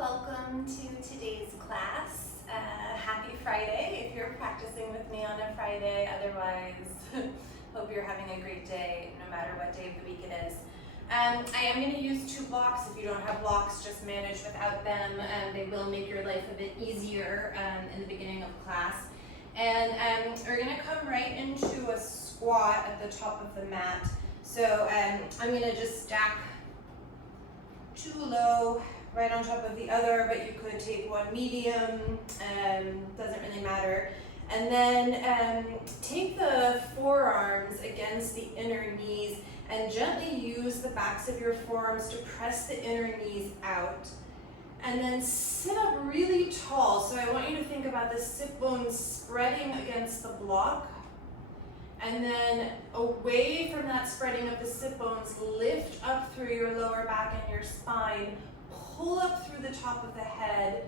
welcome to today's class. Happy Friday if you're practicing with me on a Friday. Otherwise, hope you're having a great day no matter what day of the week it is. I am going to use 2 blocks. If you don't have blocks, just manage without them. They will make your life a bit easier in the beginning of class. And we're going to come right into a squat at the top of the mat. So I'm going to just stack 2 low right on top of the other, but you could take 1 medium, doesn't really matter. And then take the forearms against the inner knees and gently use the backs of your forearms to press the inner knees out. And then sit up really tall. So I want you to think about the sit bones spreading against the block. And then away from that spreading of the sit bones, lift up through your lower back and your spine. Pull up through the top of the head,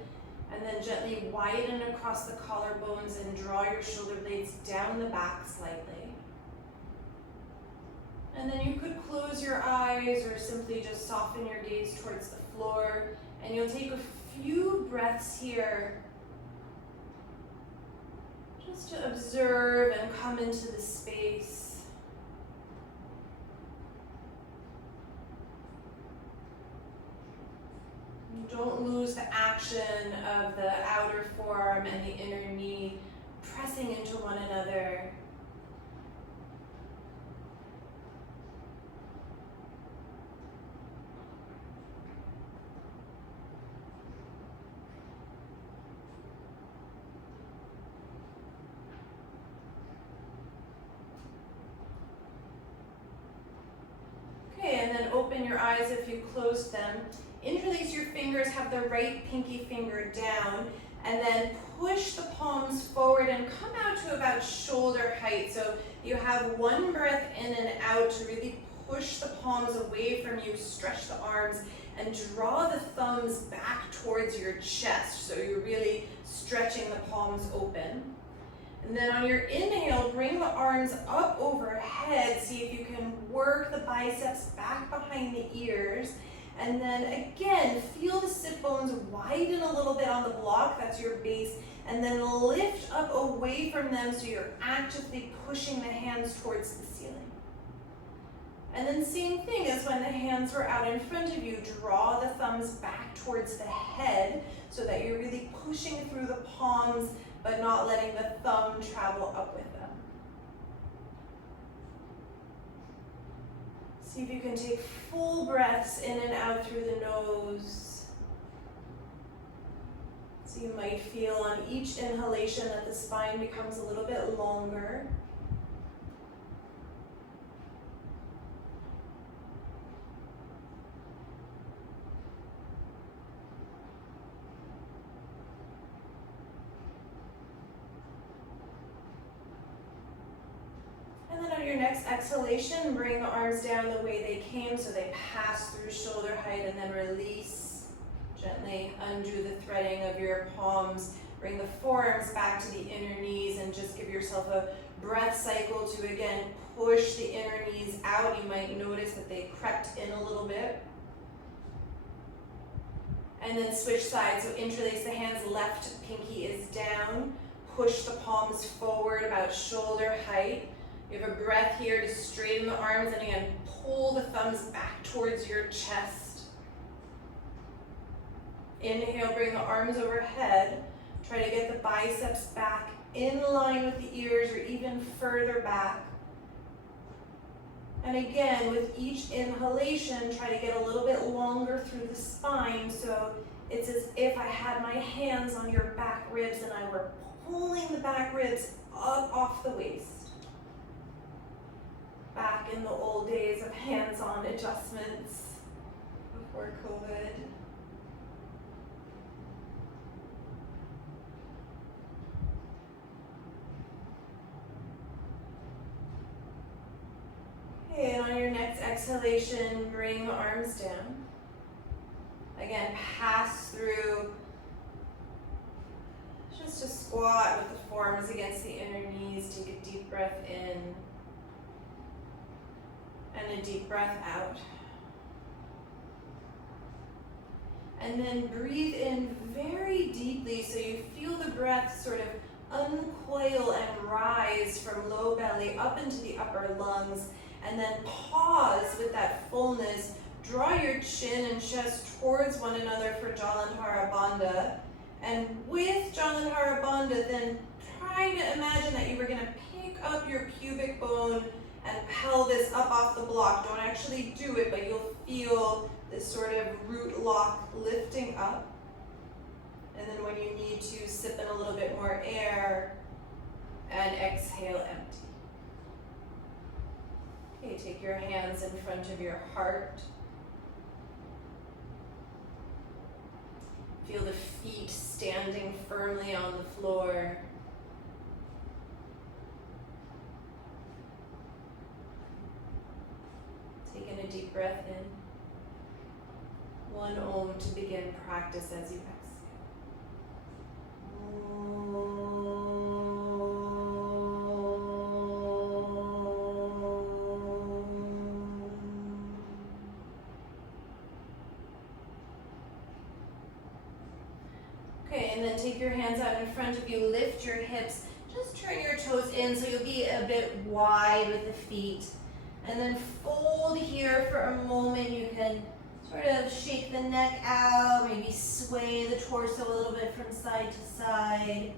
and then gently widen across the collarbones and draw your shoulder blades down the back slightly. And then you could close your eyes or simply just soften your gaze towards the floor, and you'll take a few breaths here just to observe and come into the space. Don't lose the action of the outer forearm and the inner knee pressing into one another. Okay, and then open your eyes if you closed them. Interlace your fingers, have the right pinky finger down, and then push the palms forward and come out to about shoulder height. So you have 1 breath in and out to really push the palms away from you, stretch the arms, and draw the thumbs back towards your chest. So you're really stretching the palms open. And then on your inhale, bring the arms up overhead. See if you can work the biceps back behind the ears. And then again, feel the sit bones widen a little bit on the block, that's your base, and then lift up away from them so you're actively pushing the hands towards the ceiling. And then same thing as when the hands were out in front of you, draw the thumbs back towards the head so that you're really pushing through the palms but not letting the thumb travel up with them. See if you can take full breaths in and out through the nose. So you might feel on each inhalation that the spine becomes a little bit longer. Your next exhalation, bring the arms down the way they came so they pass through shoulder height, and then release. Gently undo the threading of your palms. Bring the forearms back to the inner knees and just give yourself a breath cycle to again push the inner knees out. You might notice that they crept in a little bit. And then switch sides. So interlace the hands, left pinky is down. Push the palms forward about shoulder height. You have a breath here to straighten the arms, and again, pull the thumbs back towards your chest. Inhale, bring the arms overhead. Try to get the biceps back in line with the ears or even further back. And again, with each inhalation, try to get a little bit longer through the spine. So it's as if I had my hands on your back ribs and I were pulling the back ribs up off the waist. Back in the old days of hands-on adjustments before COVID. Okay, and on your next exhalation, bring the arms down. Again, pass through just a squat with the forearms against the inner knees. Take a deep breath in. And a deep breath out. And then breathe in very deeply so you feel the breath sort of uncoil and rise from low belly up into the upper lungs. And then pause with that fullness. Draw your chin and chest towards one another for Jalandhara Bandha. And with Jalandhara Bandha, then try to imagine that you were going to pick up your pubic bone and pelvis up off the block. Don't actually do it, but you'll feel this sort of root lock lifting up. And then when you need to, sip in a little bit more air and exhale, empty. Okay, take your hands in front of your heart. Feel the feet standing firmly on the floor. Take in a deep breath in. One Om to begin practice as you exhale. Okay, and then take your hands out in front of you, lift your hips, just turn your toes in so you'll be a bit wide with the feet. And then fold here for a moment. You can sort of shake the neck out, maybe sway the torso a little bit from side to side.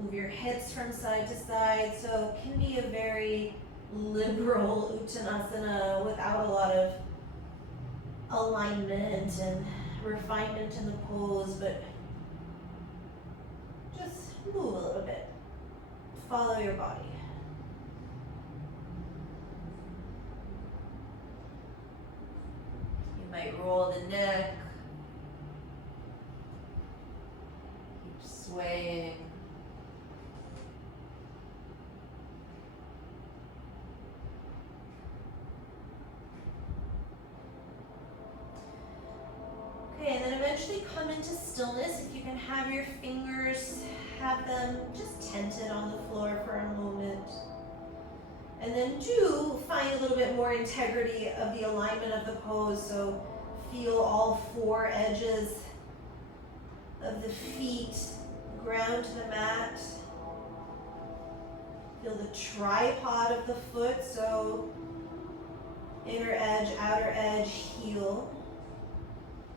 Move your hips from side to side. So it can be a very liberal Uttanasana without a lot of alignment and refinement in the pose, but just move a little bit. Follow your body. You might roll the neck. Keep swaying. Okay, and then eventually come into stillness. If you can have your fingers, have them just tented on the floor for a moment. And then do find a little bit more integrity of the alignment of the pose. So feel all four edges of the feet ground to the mat. Feel the tripod of the foot. So inner edge, outer edge, heel.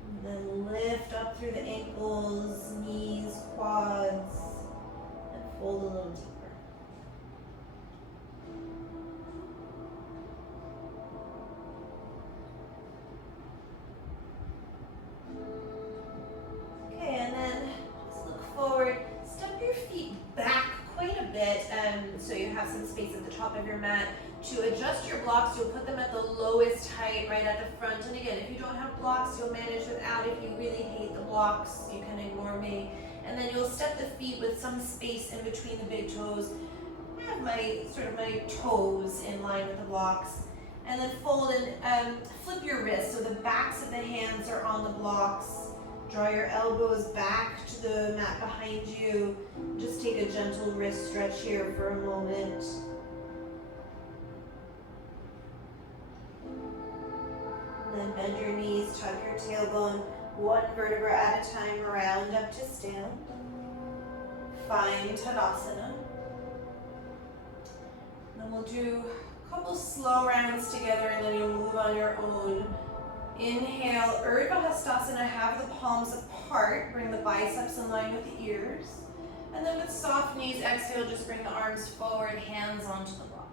And then lift up through the ankles, knees, quads, and fold a little deeper. Okay, and then just look forward. Step your feet back quite a bit so you have some space at the top of your mat. To adjust your blocks, you'll put them at the lowest height right at the front. And again, if you don't have blocks, you'll manage without. If you really hate the blocks, you can ignore me. And then you'll step the feet with some space in between the big toes. I have my toes in line with the blocks. And then fold and flip your wrists so the backs of the hands are on the blocks. Draw your elbows back to the mat behind you. Just take a gentle wrist stretch here for a moment. Then bend your knees, tuck your tailbone, one vertebra at a time, round up to stand. Find Tadasana. Then we'll do a couple slow rounds together and then you'll move on your own. Inhale, Urdhva Hastasana, have the palms apart, bring the biceps in line with the ears. And then with soft knees, exhale, just bring the arms forward, hands onto the blocks.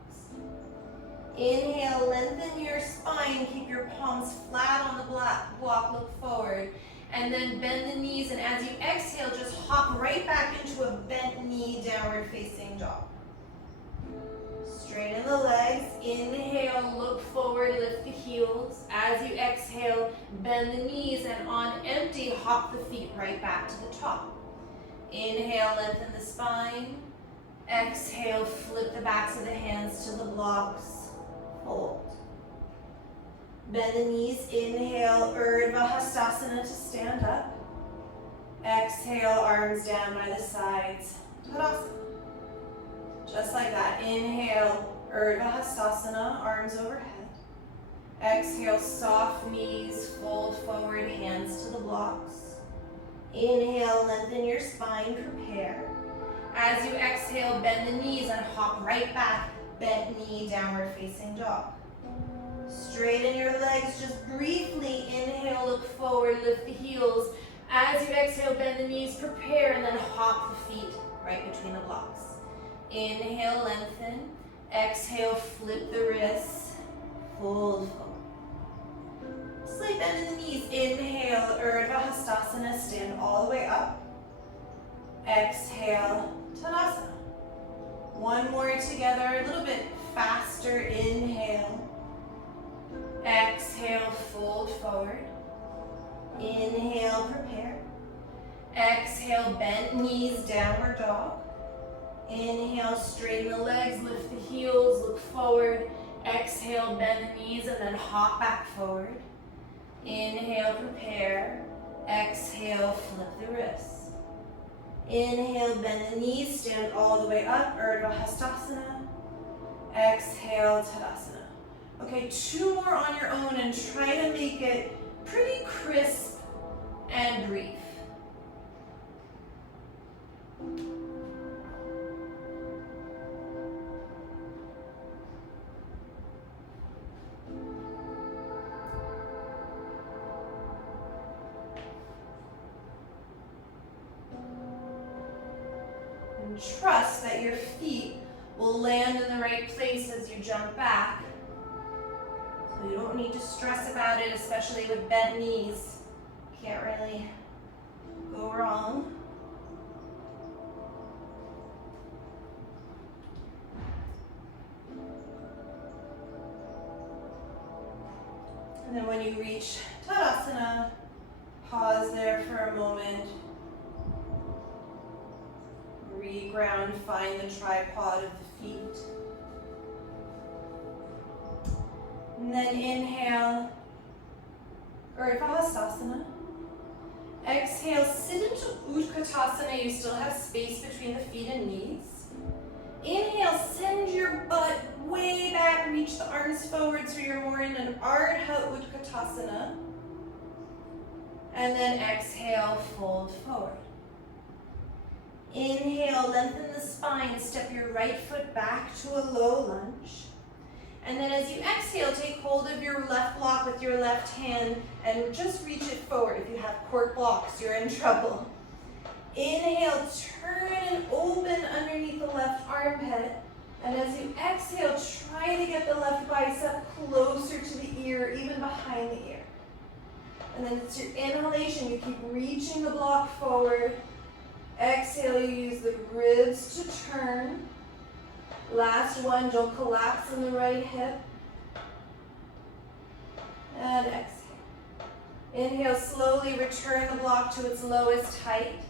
Inhale, lengthen your spine, keep your palms flat on the block, look forward. And then bend the knees, and as you exhale, just hop right back into a bent knee, downward facing dog. Straighten the legs, inhale, look forward, lift the heels. As you exhale, bend the knees, and on empty, hop the feet right back to the top. Inhale, lengthen the spine. Exhale, flip the backs of the hands to the blocks. Hold. Bend the knees, inhale, Urdhva Hastasana to stand up. Exhale, arms down by the sides. Tadasana. Just like that. Inhale, Urdhva Hastasana, arms overhead. Exhale, soft knees, fold forward, hands to the block. blocks. Inhale, lengthen your spine, prepare. As you exhale, bend the knees and hop right back, bent knee, downward facing dog. Straighten your legs just briefly. Inhale, look forward, lift the heels. As you exhale, bend the knees, prepare, and then hop the feet right between the blocks. Inhale, lengthen. Exhale, flip the wrists. Fold forward. Slight bend in the knees. Inhale, Urdhva Hastasana, stand all the way up. Exhale, Tadasana. One more together, a little bit faster. Inhale. Exhale, fold forward. Inhale, prepare. Exhale, bent knees, downward dog. Inhale, straighten the legs, lift the heels, look forward. Exhale, bend the knees, and then hop back forward. Inhale, prepare. Exhale, flip the wrists. Inhale, bend the knees, stand all the way up, Urdhva Hastasana. Exhale, Tadasana. Okay, 2 more on your own and try to make it pretty crisp and brief. And trust that your feet will land in the right place as you jump back. So you don't need to stress about it, especially with bent knees. Can't really go wrong. And then when you reach Tadasana, pause there for a moment. Reground, find the tripod of the feet. And then inhale, Urdhva Hastasana. Exhale, sit into Utkatasana. You still have space between the feet and knees. Inhale, send your butt way back, reach the arms forward so you're more in an Ardha Utkatasana. And then exhale, fold forward. Inhale, lengthen the spine, step your right foot back to a low lunge. And then as you exhale, take hold of your left block with your left hand and just reach it forward. If you have cork blocks, you're in trouble. Inhale, turn and open underneath the left armpit. And as you exhale, try to get the left bicep closer to the ear, even behind the ear. And then it's your inhalation, you keep reaching the block forward. Exhale, you use the ribs to turn. Last one, don't collapse in the right hip. And exhale. Inhale, slowly return the block to its lowest height.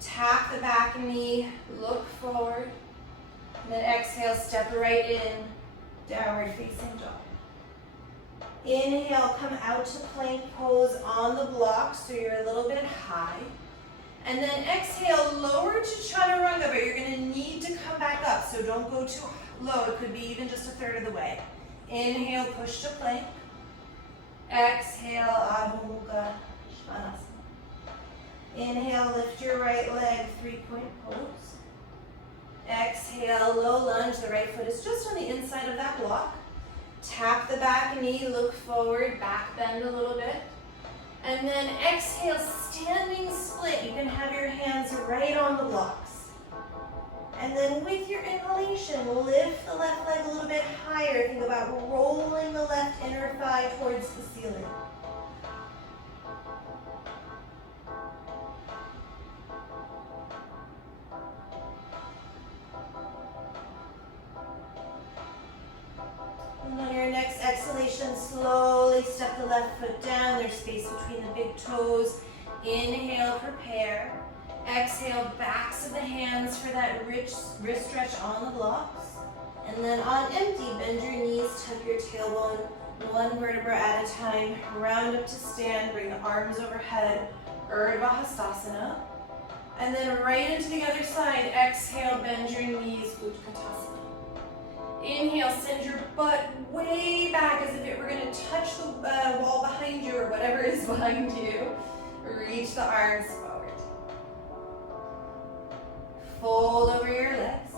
Tap the back knee, look forward. And then exhale, step right in, downward facing dog. Inhale, come out to plank pose on the block so you're a little bit high. And then exhale, lower to chaturanga, but you're gonna need to come back up, so don't go too low. It could be even just a third of the way. Inhale, push to plank. Exhale, Adho Mukha Svanasana. Inhale, lift your right leg, 3-point pose. Exhale, low lunge. The right foot is just on the inside of that block. Tap the back knee, look forward, back bend a little bit. And then exhale, standing split. You can have your hands right on the blocks. And then with your inhalation, lift the left leg a little bit higher. Think about rolling the left inner thigh towards the ceiling. And on your next exhalation, slowly step the left foot down. There's space between the big toes. Inhale, prepare. Exhale, backs of the hands for that rich wrist stretch on the blocks. And then on empty, bend your knees, tuck your tailbone, one vertebra at a time. Round up to stand, bring the arms overhead, Urdhva Hastasana. And then right into the other side, exhale, bend your knees, Utkatasana. Inhale, send your butt way back as if it were going to touch the wall behind you or whatever is behind you. reach the arms forward. Fold over your legs.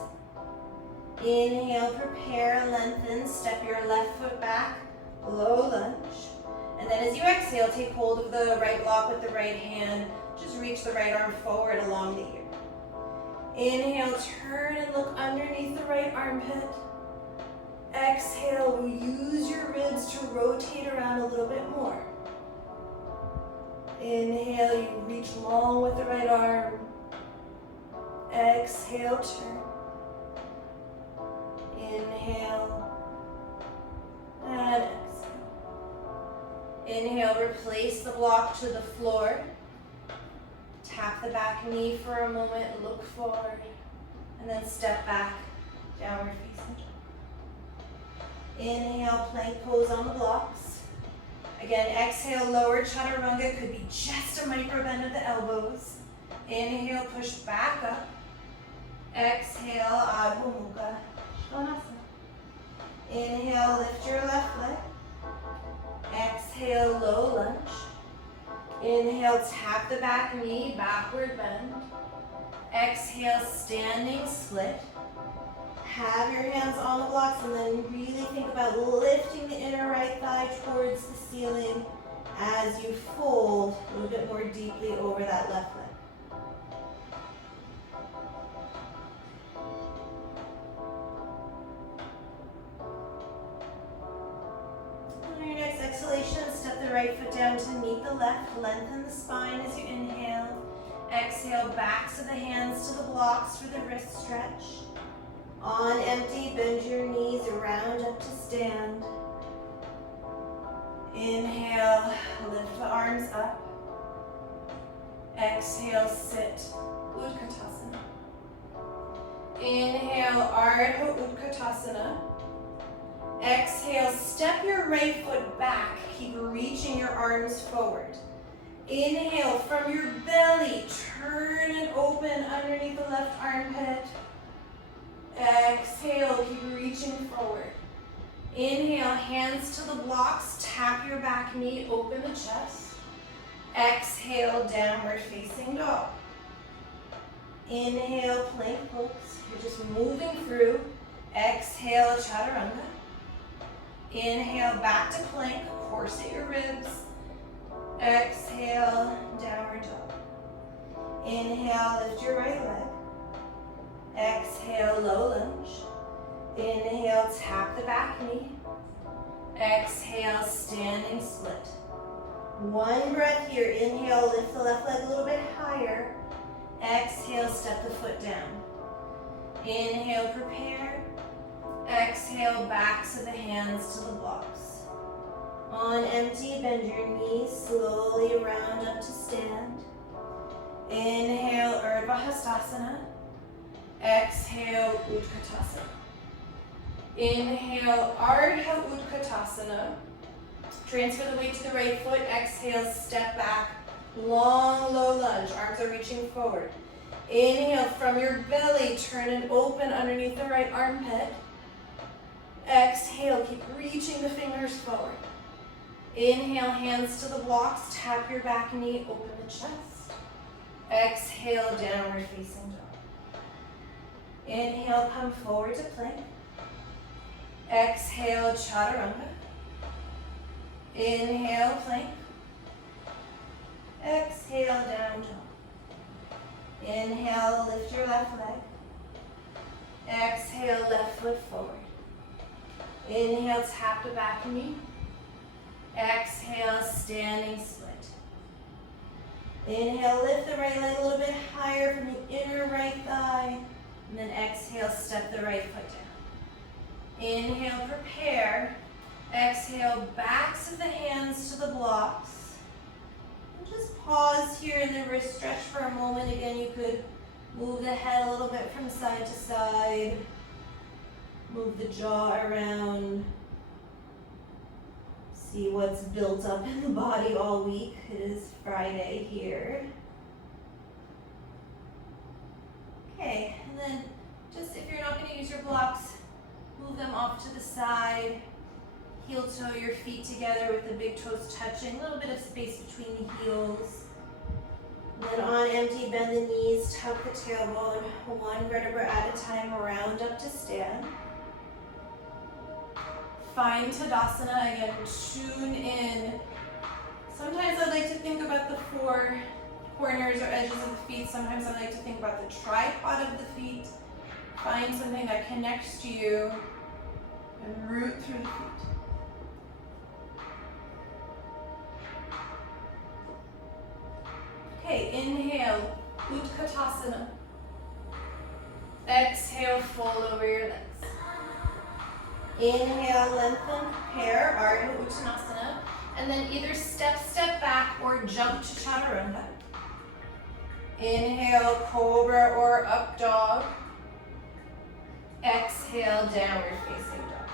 Inhale, prepare, lengthen, step your left foot back, low lunge. And then as you exhale, take hold of the right block with the right hand. Just reach the right arm forward along the ear. Inhale, turn and look underneath the right armpit. Exhale, use your ribs to rotate around a little bit more. Inhale, you reach long with the right arm. Exhale, turn. Inhale and exhale. Inhale, replace the block to the floor. Tap the back knee for a moment, look forward, and then step back, downward facing dog. Inhale, plank pose on the blocks. Again, exhale, lower chaturanga, could be just a micro bend of the elbows. Inhale, push back up. Exhale, Adho Mukha Svanasana. Inhale, lift your left leg. Exhale, low lunge. Inhale, tap the back knee, backward bend. Exhale, standing split. Have your hands on the blocks and then really think about lifting the inner right thigh towards the ceiling as you fold a little bit more deeply over that left leg. On your next exhalation, step the right foot down to meet the left. Lengthen the spine as you inhale. Exhale, backs of the hands to the blocks for the wrist stretch. On empty, bend your knees around up to stand. Inhale, lift the arms up. Exhale, sit, Utkatasana. Inhale, Ardha Utkatasana. Exhale, step your right foot back. Keep reaching your arms forward. Inhale, from your belly, turn and open underneath the left armpit. Exhale, keep reaching forward. Inhale, hands to the blocks, tap your back knee, open the chest. Exhale, downward facing dog. Inhale, plank pose. You're just moving through. Exhale, chaturanga. Inhale, back to plank, corset your ribs. Exhale, downward dog. Inhale, lift your right leg. Exhale, low lunge. Inhale, tap the back knee. Exhale, standing split. One breath here. Inhale, lift the left leg a little bit higher. Exhale, step the foot down. Inhale, prepare. Exhale, backs of the hands to the blocks. On empty, bend your knees slowly around up to stand. Inhale, Urdhva Hastasana. Exhale, Utkatasana. Inhale, Ardha Utkatasana. Transfer the weight to the right foot. Exhale, step back. Long, low lunge. Arms are reaching forward. Inhale, from your belly, turn and open underneath the right armpit. Exhale, keep reaching the fingers forward. Inhale, hands to the blocks. Tap your back knee, open the chest. Exhale, downward facing dog. Inhale, come forward to plank. Exhale, chaturanga. Inhale, plank. Exhale, down dog. Inhale, lift your left leg. Exhale, left foot forward. Inhale, tap the back knee. Exhale, standing split. Inhale, lift the right leg a little bit higher from the inner right thigh. And then exhale, step the right foot down. Inhale, prepare. Exhale, backs of the hands to the blocks. And just pause here in the wrist stretch for a moment. Again, you could move the head a little bit from side to side. Move the jaw around. See what's built up in the body all week. It is Friday here. Okay, and then just if you're not going to use your blocks, move them off to the side. Heel toe your feet together with the big toes touching. A little bit of space between the heels. And on empty, bend the knees, tuck the tailbone, one vertebra at a time, round up to stand. Find Tadasana, again, tune in. Sometimes I like to think about the four corners or edges of the feet. Sometimes I like to think about the tripod of the feet. Find something that connects to you and root through the feet. Okay, inhale, Utkatasana. Exhale, fold over your legs. Inhale, lengthen, prepare, Ardha Uttanasana. And then either step back or jump to Chaturanga. Inhale, Cobra or Up Dog. Exhale, Downward Facing Dog.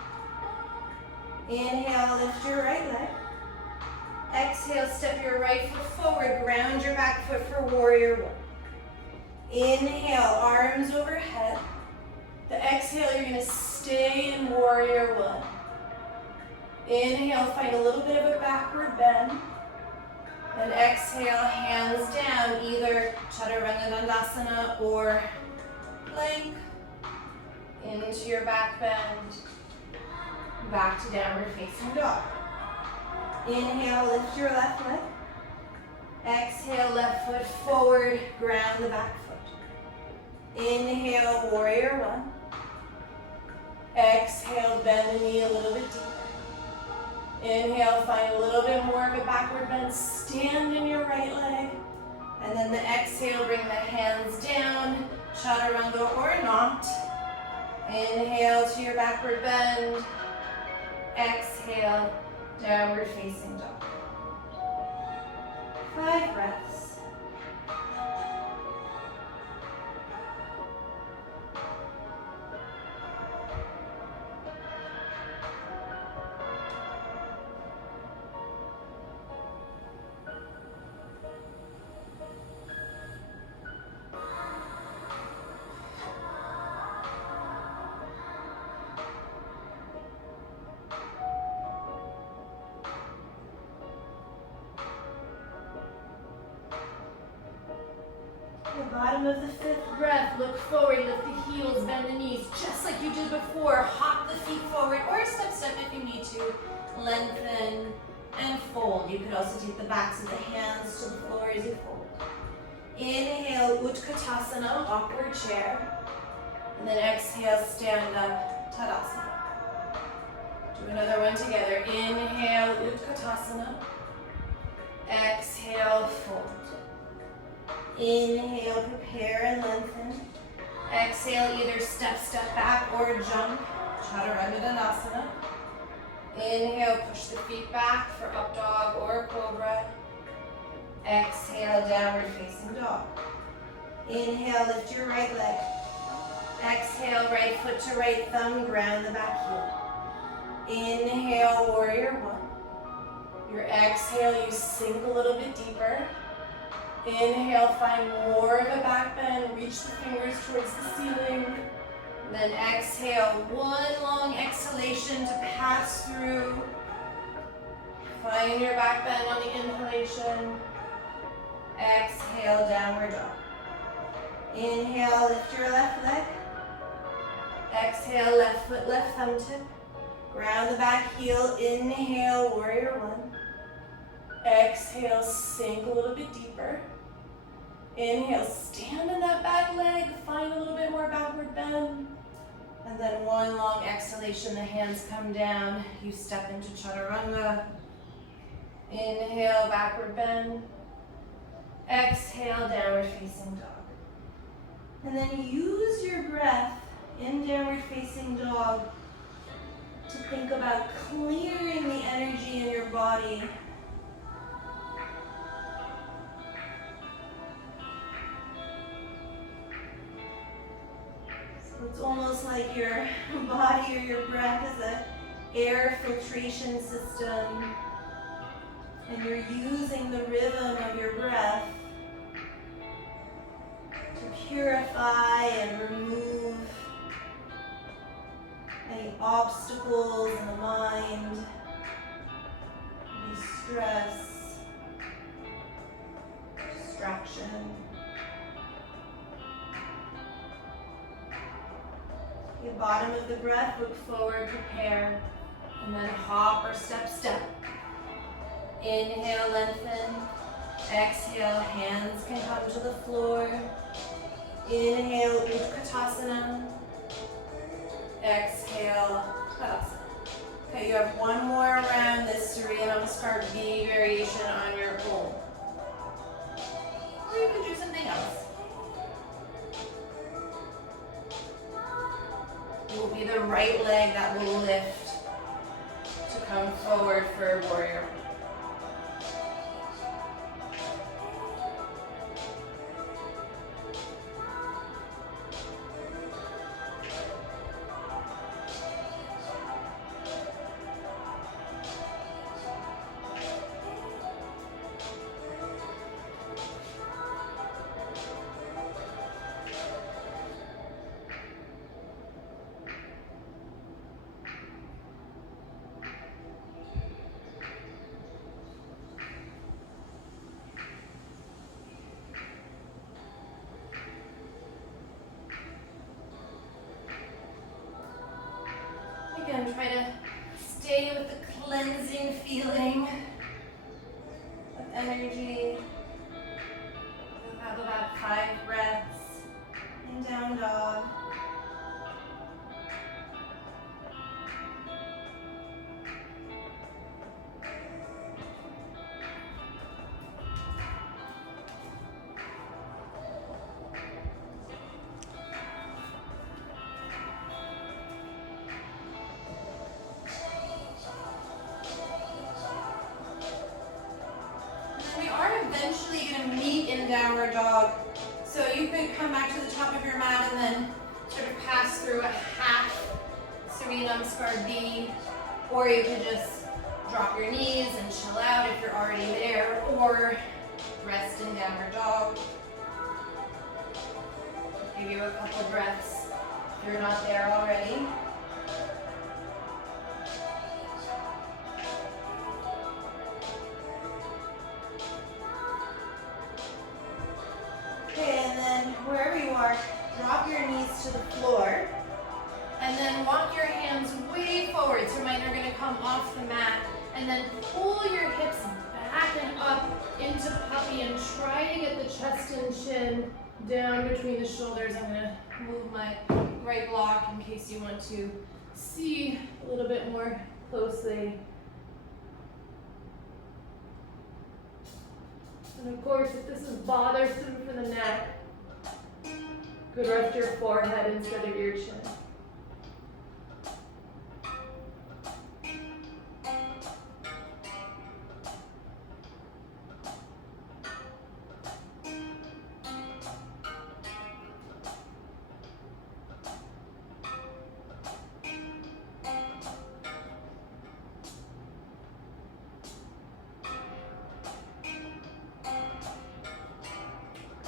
Inhale, lift your right leg. Exhale, step your right foot forward, ground your back foot for Warrior One. Inhale, arms overhead. The exhale, you're gonna stay in Warrior One. Inhale, find a little bit of a backward bend. And exhale, hands down, either Chaturanga Dandasana or plank. Into your back bend. Back to Downward Facing Dog. Inhale, lift your left leg. Exhale, left foot forward, ground the back foot. Inhale, Warrior One. Exhale, bend the knee a little bit deeper. Inhale, find a little bit more of a backward bend. Stand in your right leg. And then the exhale, bring the hands down, Chaturanga or not. Inhale to your backward bend. Exhale, Downward Facing Dog. 5 breaths. Bottom of the 5th breath, look forward, lift the heels, bend the knees, just like you did before. Hop the feet forward or step if you need to. Lengthen and fold. You could also take the backs of the hands to the floor as you fold. Inhale, Utkatasana, awkward chair. And then exhale, stand up, Tadasana. Do another one together. Inhale, Utkatasana. Exhale, fold. Inhale, prepare and lengthen. Exhale, either step back or jump, Chaturanga Dandasana. Inhale, push the feet back for Up Dog or Cobra. Exhale, Downward Facing Dog. Inhale, lift your right leg. Exhale, right foot to right thumb, ground the back heel. Inhale, Warrior One. Your exhale, you sink a little bit deeper. Inhale, find more of a back bend, reach the fingers towards the ceiling. Then exhale, one long exhalation to pass through. Find your back bend on the inhalation. Exhale, Downward Dog. Inhale, lift your left leg. Exhale, left foot, left thumb tip. Ground the back heel. Inhale, Warrior One. Exhale, sink a little bit deeper. Inhale, stand in that back leg, find a little bit more backward bend. And then one long exhalation, the hands come down. You step into Chaturanga. Inhale, backward bend. Exhale, Downward Facing Dog. And then use your breath in Downward Facing Dog to think about clearing the energy in your body. It's almost like your body or your breath is an air filtration system, and you're using the rhythm of your breath to purify and remove any obstacles in the mind, any stress, distractions. contraction. The bottom of the breath, look forward, prepare, and then hop or step, step. Inhale, lengthen. Exhale, hands can come to the floor. Inhale, Utkatasana. Exhale, Tadasana. Okay, you have one more round this Surya Namaskar V variation on your own. Or you could do something else. It will be the right leg that will lift to come forward for warrior. Again, try to stay with the cleansing feeling of energy. You'll have about 5 breaths in down dog. Eventually going to meet in downward dog. So you could come back to the top of your mat and then sort of pass through a half Surya Namaskar B, or you could just drop your knees and chill out if you're already there, or rest in downward dog. Give you a couple breaths if you're not there already. Wherever you are, drop your knees to the floor and then walk your hands way forward. So mine are going to come off the mat, and then pull your hips back and up into puppy and try to get the chest and chin down between the shoulders. I'm going to move my right block in case you want to see a little bit more closely. And of course, if this is bothersome for the neck, could rest your forehead instead of your chin.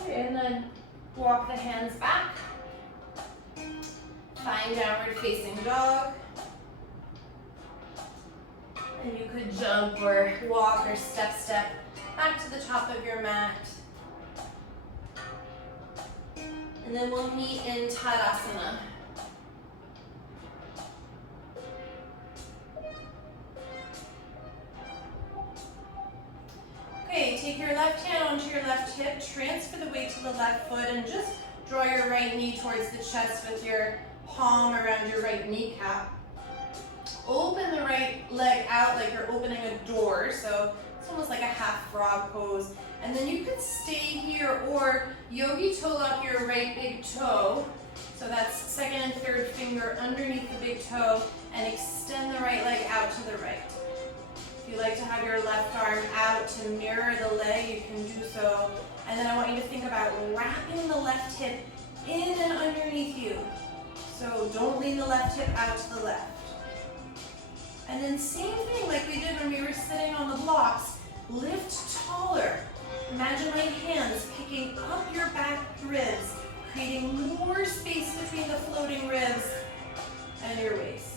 Okay, and then walk the hands back. Find downward facing dog. And you could jump or walk or step back to the top of your mat. And then we'll meet in Tadasana. Okay, take your left hand onto your left hip, transfer the weight to the left foot, and just draw your right knee towards the chest with your palm around your right kneecap. Open the right leg out like you're opening a door, so it's almost like a half frog pose. And then you could stay here or yogi toe up your right big toe. So that's second and third finger underneath the big toe, and extend the right leg out to the right. If you like to have your left arm out to mirror the leg, you can do so. And then I want you to think about wrapping the left hip in and underneath you. So don't lean the left hip out to the left. And then same thing like we did when we were sitting on the blocks, lift taller. Imagine my hands picking up your back ribs, creating more space between the floating ribs and your waist.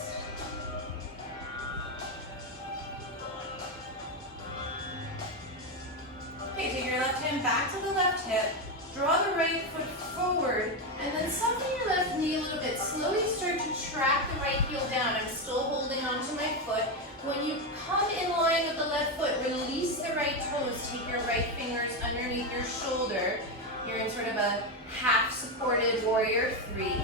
Okay, take your left hand back to the left hip, draw the right foot forward, and then soften your left knee a little bit. Slowly start to track the right heel down. I'm still holding onto my foot. When you come in line with the left foot, release the right toes. Take your right fingers underneath your shoulder. You're in sort of a half supported warrior three.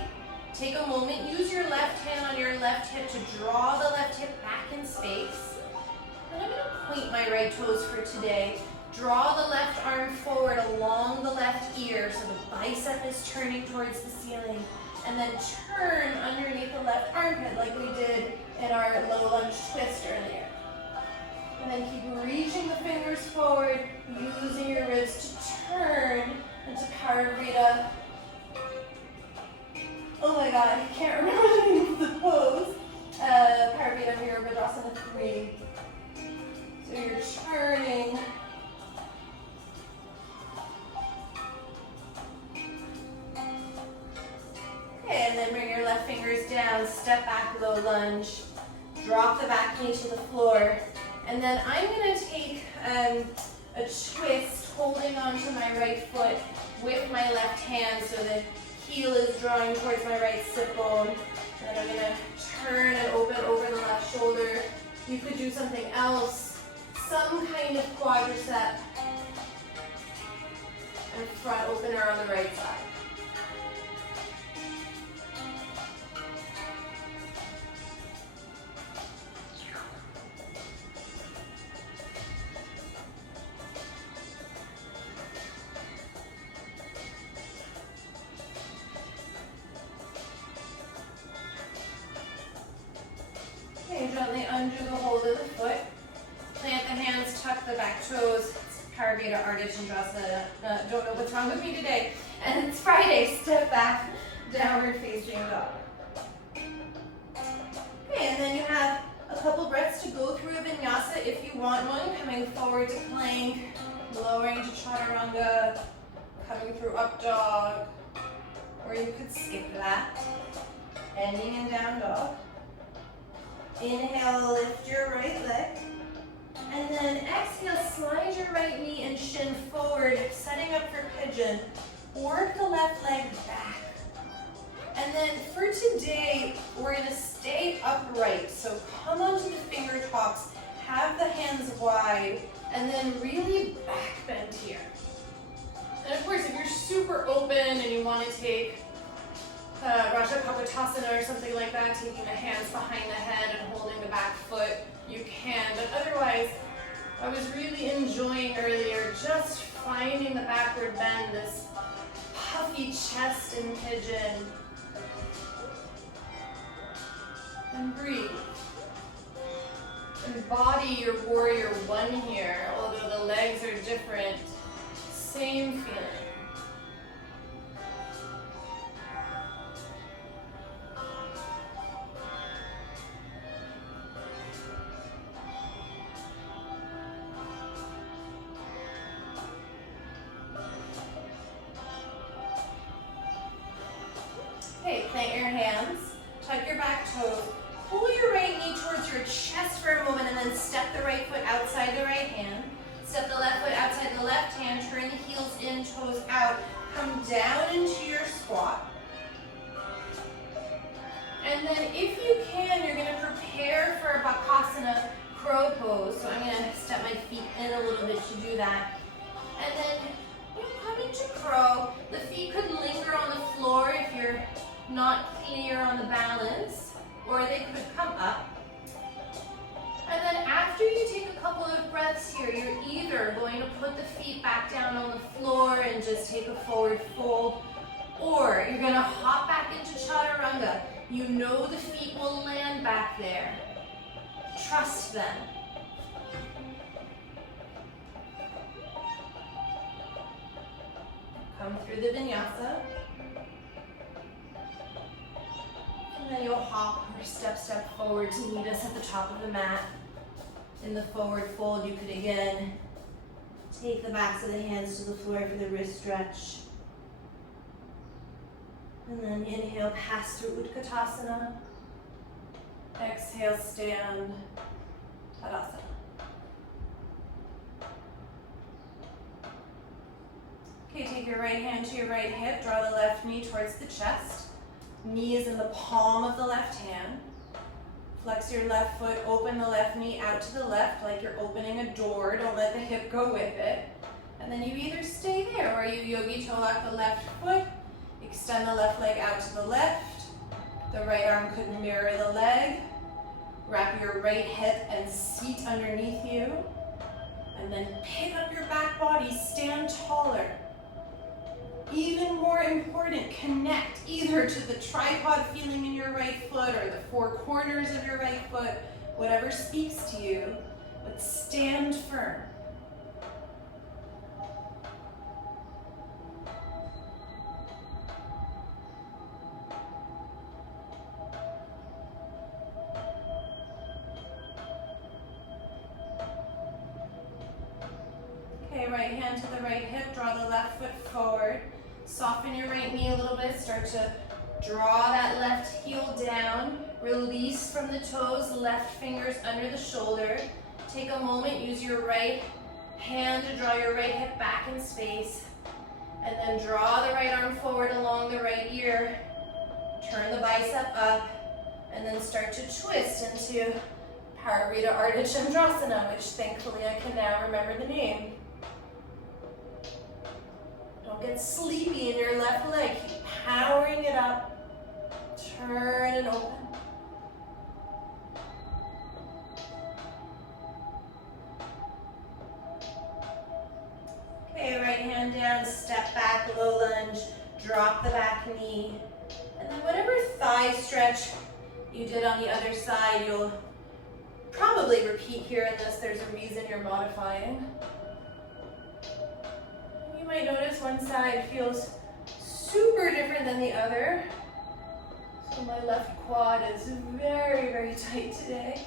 Take a moment, use your left hand on your left hip to draw the left hip back in space. And I'm going to point my right toes for today. Draw the left arm forward along the left ear so the bicep is turning towards the ceiling. And then turn underneath the left armpit like we did in our low lunge twist earlier. And then keep reaching the fingers forward, using your ribs to turn into Parvarita. Oh my god, I can't remember the name of the pose. Parvarita Virabhadrasana 3. So you're turning. Okay, and then bring your left fingers down, step back, low lunge. Drop the back knee to the floor. And then I'm going to take a twist, holding onto my right foot with my left hand so the heel is drawing towards my right sit bone. And then I'm going to turn and open over the left shoulder. You could do something else, some kind of quadricep and front opener on the right side. Gently undo the hold of the foot. Plant the hands, tuck the back toes. It's Parvarita Ardha Chandrasana. Don't know what's wrong with me today. And it's Friday. Step back, downward facing dog. Okay, and then you have a couple breaths to go through a vinyasa if you want one. Coming forward to plank, lowering to chaturanga, coming through up dog, or you could skip that. Ending in down dog. Inhale, lift your right leg. And then exhale, slide your right knee and shin forward, setting up for pigeon. Work the left leg back. And then for today, we're going to stay upright. So come onto the fingertops, have the hands wide, and then really back bend here. And of course, if you're super open and you want to take Raja Kapotasana or something like that, taking the hands behind the head and holding the back foot, you can. But otherwise, I was really enjoying earlier just finding the backward bend, this puffy chest in pigeon. And breathe. Embody your warrior one here, although the legs are different. Same feeling. Okay, plant your hands, tuck your back toes, pull your right knee towards your chest for a moment, and then step the right foot outside the right hand. Step the left foot outside the left hand, turn the heels in, toes out, come down into your squat. And then if you can, you're going to prepare for a Bakasana crow pose. So I'm going to step my feet in a little bit to do that. And then you come into crow. The feet could linger on the floor if you're not clear on the balance, or they could come up. And then after you take a couple of breaths here, you're either going to put the feet back down on the floor and just take a forward fold, or you're going to hop back into chaturanga. You know the feet will land back there. Trust them. Come through the vinyasa. And then you'll hop or step forward to meet us at the top of the mat. In the forward fold, you could again take the backs of the hands to the floor for the wrist stretch. And then inhale, pass through Utkatasana. Exhale, stand, Tadasana. Okay, take your right hand to your right hip, draw the left knee towards the chest. Knee is in the palm of the left hand. Flex your left foot, open the left knee out to the left like you're opening a door. Don't let the hip go with it. And then you either stay there or you yogi toe lock the left foot, extend the left leg out to the left. The right arm could mirror the leg. Wrap your right hip and seat underneath you. And then pick up your back body, stand taller. Even more important, connect either to the tripod feeling in your right foot or the four corners of your right foot, whatever speaks to you, but stand firm. Okay, right hand to the right hip, draw the left foot forward. Soften your right knee a little bit, start to draw that left heel down. Release from the toes, left fingers under the shoulder. Take a moment, use your right hand to draw your right hip back in space. And then draw the right arm forward along the right ear. Turn the bicep up, and then start to twist into Parvarita Ardha Chandrasana, which thankfully I can now remember the name. Don't get sleepy in your left leg. Keep powering it up. Turn and open. Okay, right hand down, step back, low lunge, drop the back knee. And then whatever thigh stretch you did on the other side, you'll probably repeat here unless there's a reason you're modifying. You might notice one side feels super different than the other. So my left quad is very, very tight today.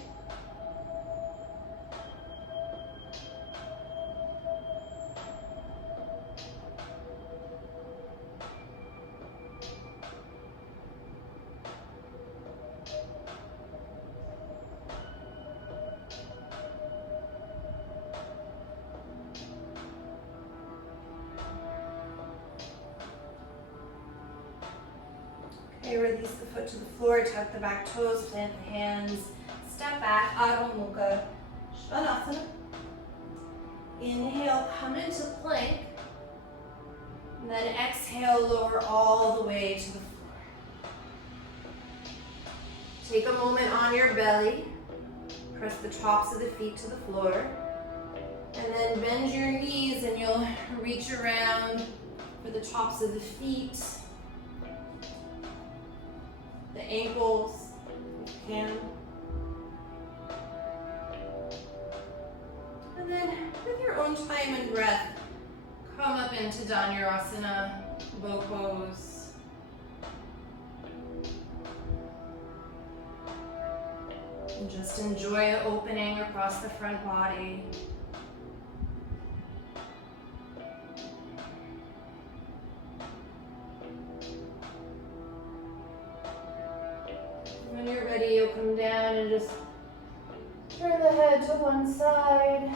Okay, release the foot to the floor, tuck the back toes, plant the hands, step back, Adho Mukha Svanasana. Inhale, come into plank. And then exhale, lower all the way to the floor. Take a moment on your belly. Press the tops of the feet to the floor. And then bend your knees and you'll reach around for the tops of the feet, the ankles, if you can. And then, with your own time and breath, come up into Dhanurasana, bow pose. And just enjoy the opening across the front body. When you're ready, you'll come down and just turn the head to one side.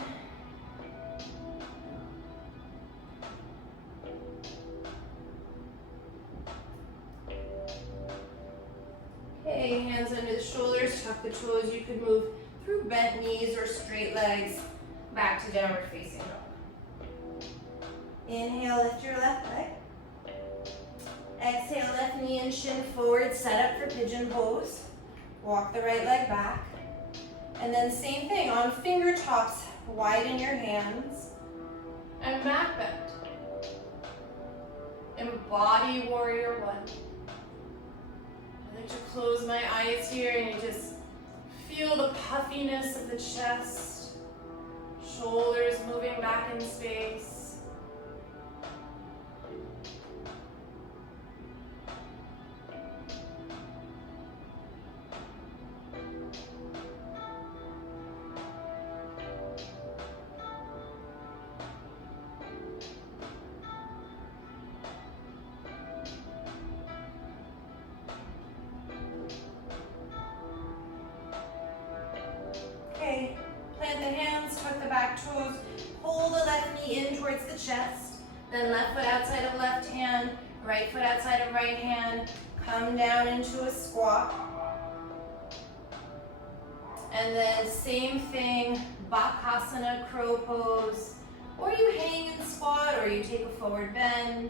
Okay, hands under the shoulders, tuck the toes. You could move through bent knees or straight legs back to downward facing dog. Inhale, lift your left leg. Exhale, left knee and shin forward, set up for pigeon pose. Walk the right leg back. And then same thing, on finger tops, widen your hands. And back bend. Embody warrior one. I like to close my eyes here and you just feel the puffiness of the chest. Shoulders moving back in space. Plant the hands, tuck the back toes, pull the left knee in towards the chest, Then left foot outside of left hand, right foot outside of right hand. Come down into a squat. And then same thing, Bakasana, crow pose. Or you hang and squat, or you take a forward bend.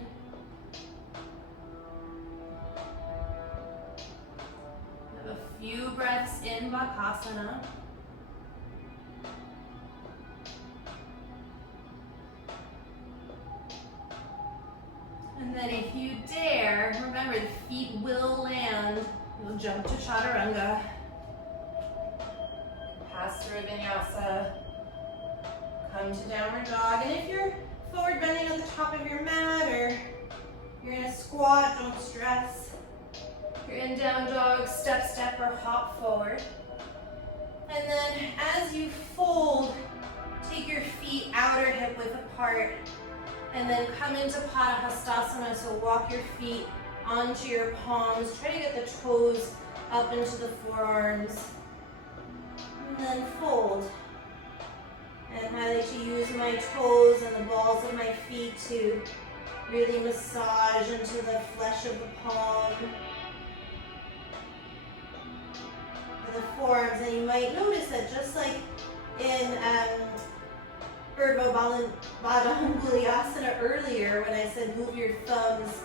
Have a few breaths in Bakasana. And then if you dare, remember the feet will land. You'll jump to Chaturanga. Pass through vinyasa. Come to downward dog. And if you're forward bending at the top of your mat or you're in a squat, don't stress. If you're in down dog, step, step, or hop forward. And then as you fold, take your feet outer hip width apart. And then come into Padahastasana, so walk your feet onto your palms. Try to get the toes up into the forearms. And then fold. And I like to use my toes and the balls of my feet to really massage into the flesh of the palm. And the forearms. And you might notice that just like in Urdhva Baddha earlier when I said move your thumbs,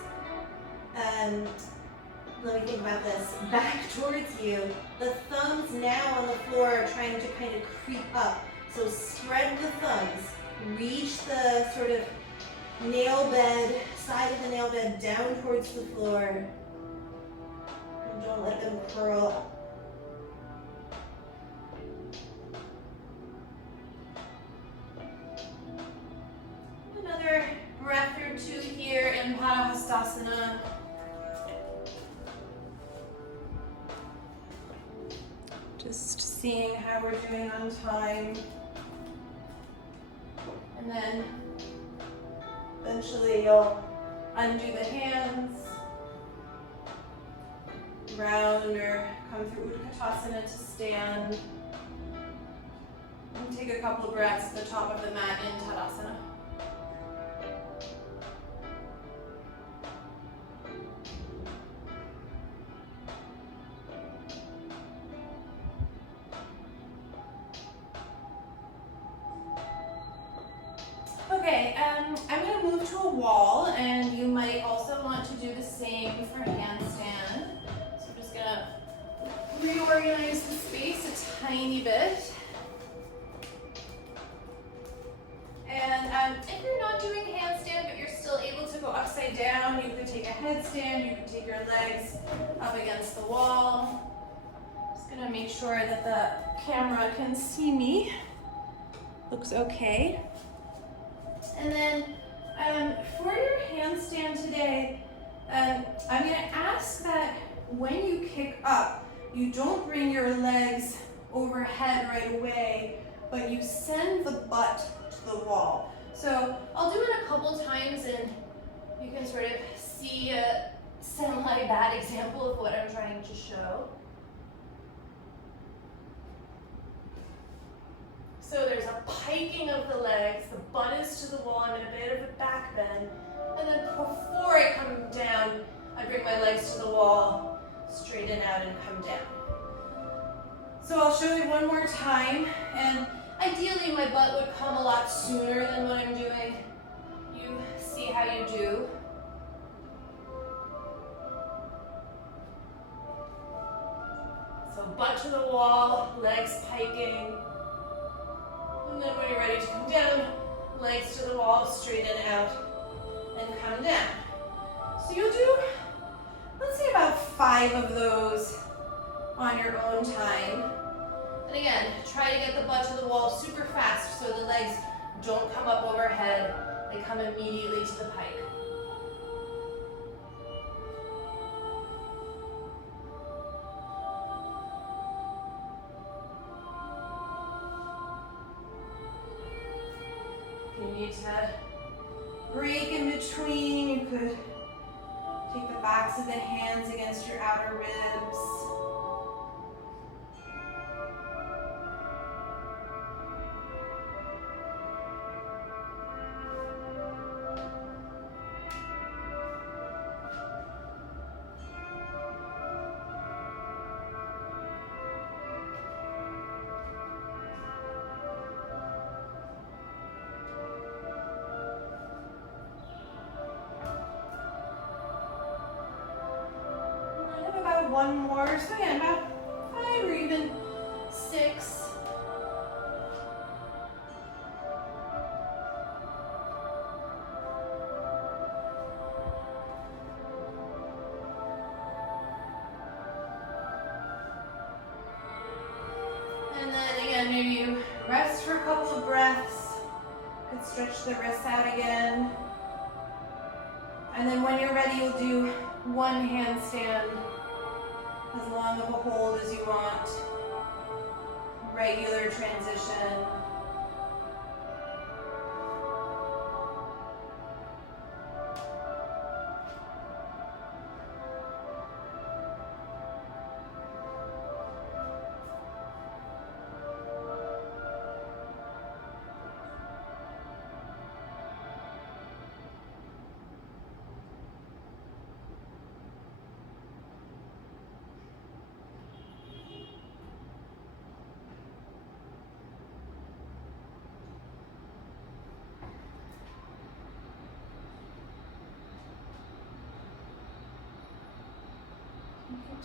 let me think about this, back towards you. The thumbs now on the floor are trying to kind of creep up. So spread the thumbs, reach the sort of nail bed, side of the nail bed down towards the floor. And don't let them curl. Another breath or two here in Padahastasana. Just seeing how we're doing on time. And then eventually you'll undo the hands, round or come through Utkatasana to stand. And take a couple of breaths at the top of the mat in Tadasana. Okay, I'm going to move to a wall, and you might also want to do the same for handstand. So I'm just going to reorganize the space a tiny bit. And if you're not doing handstand, but you're still able to go upside down, you could take a headstand, you could take your legs up against the wall. Just going to make sure that the camera can see me. Looks okay. And then for your handstand today, I'm going to ask that when you kick up, you don't bring your legs overhead right away, but you send the butt to the wall. So I'll do it a couple times and you can sort of see a semi-bad example of what I'm trying to show. So there's a piking of the legs, the butt is to the wall, I'm in a bit of a back bend, and then before I come down, I bring my legs to the wall, straighten out and come down. So I'll show you one more time, and ideally my butt would come a lot sooner than what I'm doing. You see how you do. So butt to the wall, legs piking. And then when you're ready to come down, legs to the wall, straighten out, and come down. So you'll do, let's say about 5 of those on your own time. And again, try to get the butt to the wall super fast so the legs don't come up overhead. They come immediately to the pike. You need to break in between. You could take the backs of the hands against your outer ribs. one more, so yeah, about 5 or even 6. And then again, maybe you rest for a couple of breaths. You could stretch the wrists out again. And then when you're ready, you'll do one handstand, as long of a hold as you want. Regular transition.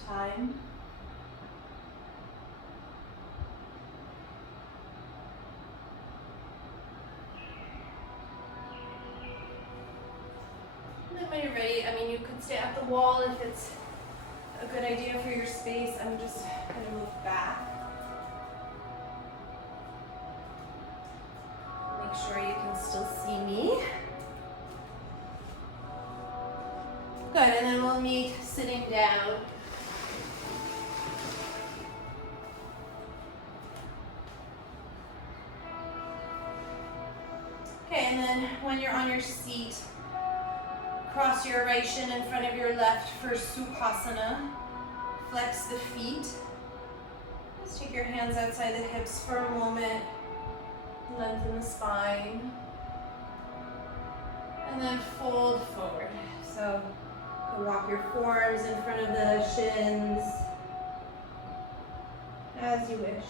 Time. And then when you're ready, I mean, you could stay at the wall if it's a good idea for your space. I'm just going to move back. Make sure you can still see me. Good, and then we'll meet sitting down. Okay, and then when you're on your seat, cross your right shin in front of your left for Sukhasana. Flex the feet. Just take your hands outside the hips for a moment. Lengthen the spine. And then fold forward. So you can walk your forearms in front of the shins as you wish.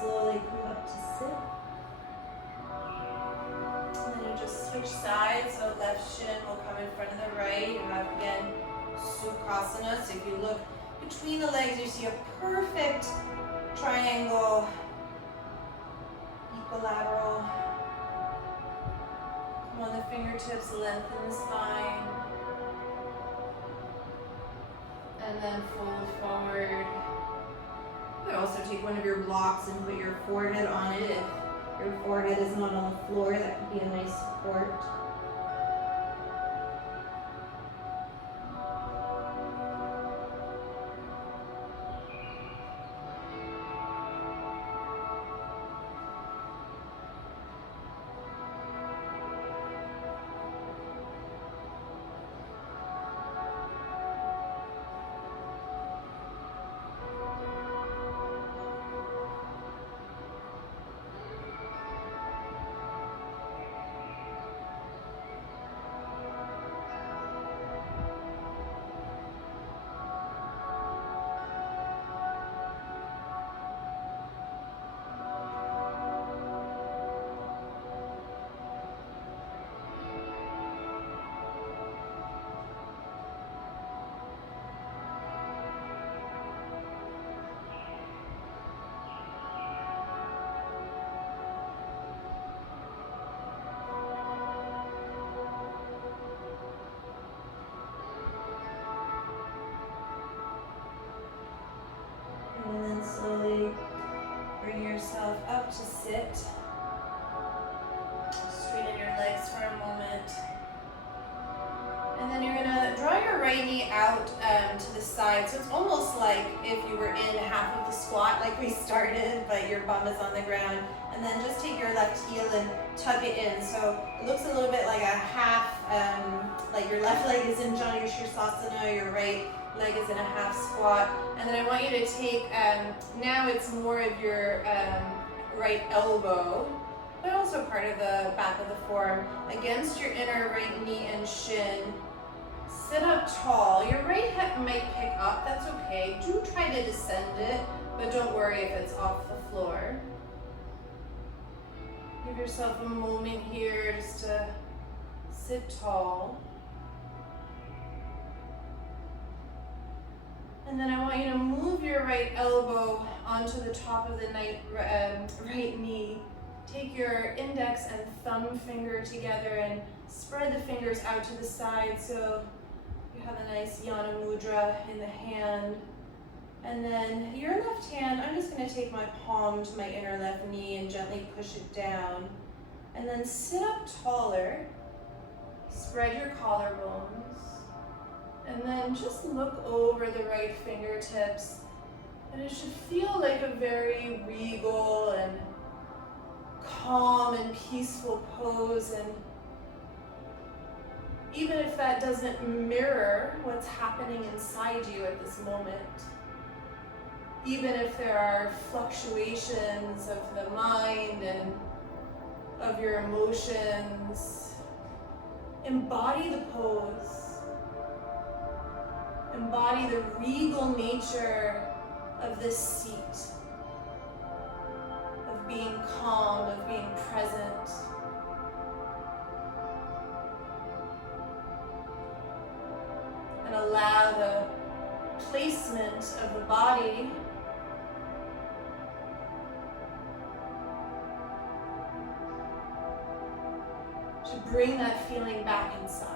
Slowly come up to sit. And then you just switch sides, so left shin will come in front of the right. You have again Sukhasana. So if you look between the legs, you see a perfect triangle, equilateral. Come on the fingertips, lengthen the spine. And then fold forward. You could also take one of your blocks and put your forehead on it. If your forehead is not on the floor, that could be a nice support. then slowly bring yourself up to sit. Straighten your legs for a moment. And then you're gonna draw your right knee out to the side. So it's almost like if you were in half of the squat like we started, but your bum is on the ground. And then just take your left heel and tuck it in. So it looks a little bit like a half, like your left leg is in Janu Shirsasana, your right leg is in a half squat. And then I want you to take, now it's more of your right elbow, but also part of the back of the forearm, against your inner right knee and shin. Sit up tall. Your right hip might pick up, that's okay. Do try to descend it, but don't worry if it's off the floor. Give yourself a moment here just to sit tall. And then I want you to move your right elbow onto the top of the right knee. Take your index and thumb finger together and spread the fingers out to the side so you have a nice Yana Mudra in the hand. And then your left hand, I'm just going to take my palm to my inner left knee and gently push it down. And then sit up taller. Spread your collarbones. And then just look over the right fingertips. And it should feel like a very regal and calm and peaceful pose. And even if that doesn't mirror what's happening inside you at this moment, even if there are fluctuations of the mind and of your emotions, embody the pose. Embody the regal nature of this seat, of being calm, of being present. And allow the placement of the body to bring that feeling back inside.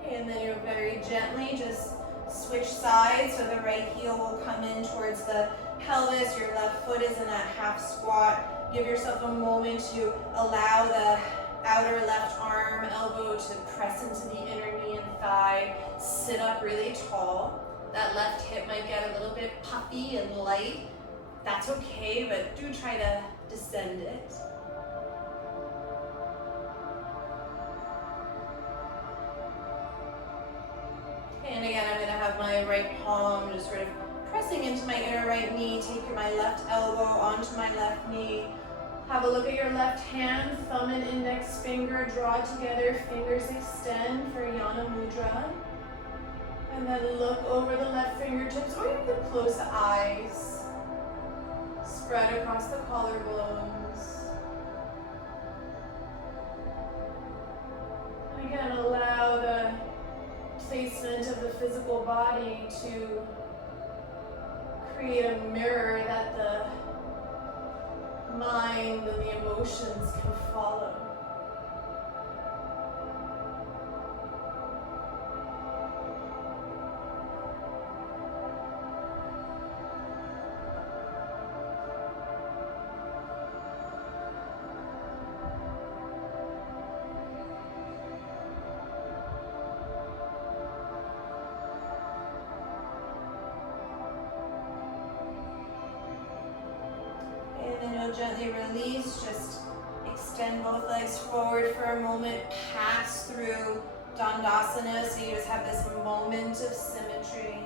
Okay, and then you'll very gently just switch sides, so the right heel will come in towards the pelvis, your left foot is in that half squat. Give yourself a moment to allow the outer left arm, elbow to press into the inner knee and thigh. Sit up really tall. That left hip might get a little bit puffy and light. That's okay, but do try to descend it. Okay, and again, I'm going to have my right palm just sort of pressing into my inner right knee. Take my left elbow onto my left knee. Have a look at your left hand, thumb and index finger, draw together, fingers extend for Yana Mudra. And then look over the left fingertips, or you can close the eyes. Spread across the collarbones. And again, allow the placement of the physical body to create a mirror that the mind and the emotions can follow. Gently release, just extend both legs forward for a moment, pass through Dandasana, so you just have this moment of symmetry.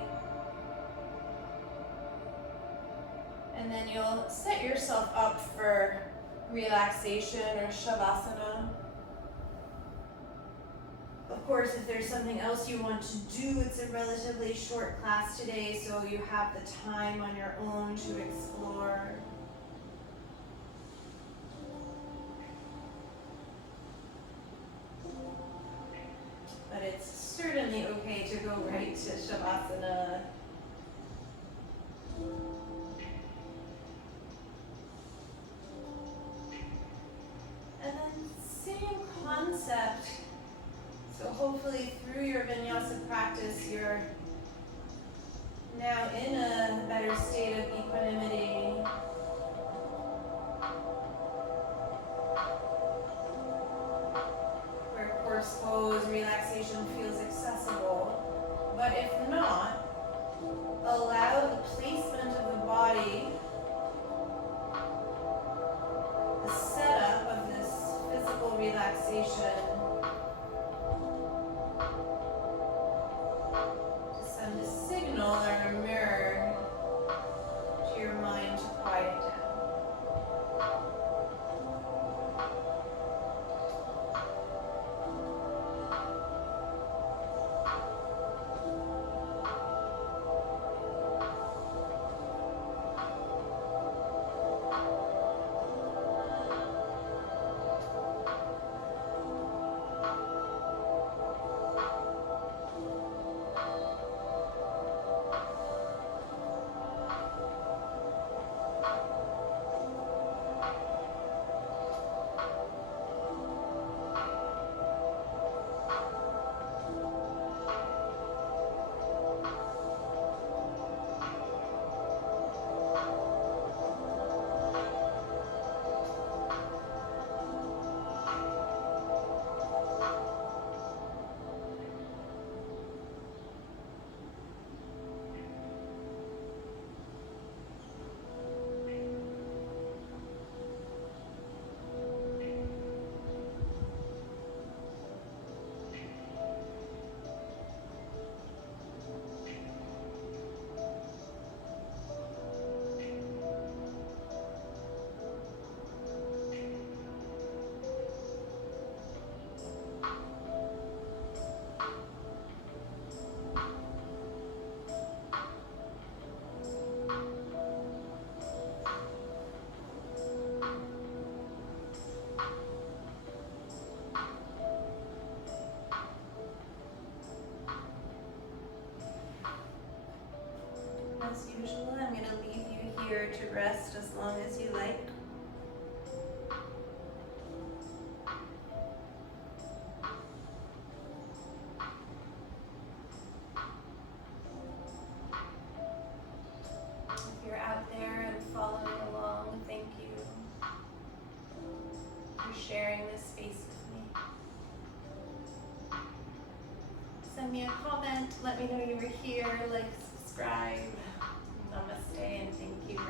And then you'll set yourself up for relaxation or Shavasana. Of course, if there's something else you want to do, it's a relatively short class today, so you have the time on your own to explore. But it's certainly okay to go right to Shavasana. And then same concept. hopefully through your vinyasa practice, you're now in a better state of equanimity. Where horse pose relaxation feels accessible. But if not, allow the placement of the body, the setup of this physical relaxation to send a signal or a mirror to your mind to quiet down. As usual, I'm going to leave you here to rest as long as you like. If you're out there and following along, thank you for sharing this space with me. Send me a comment, let me know you were here, like, subscribe. Namaste and thank you.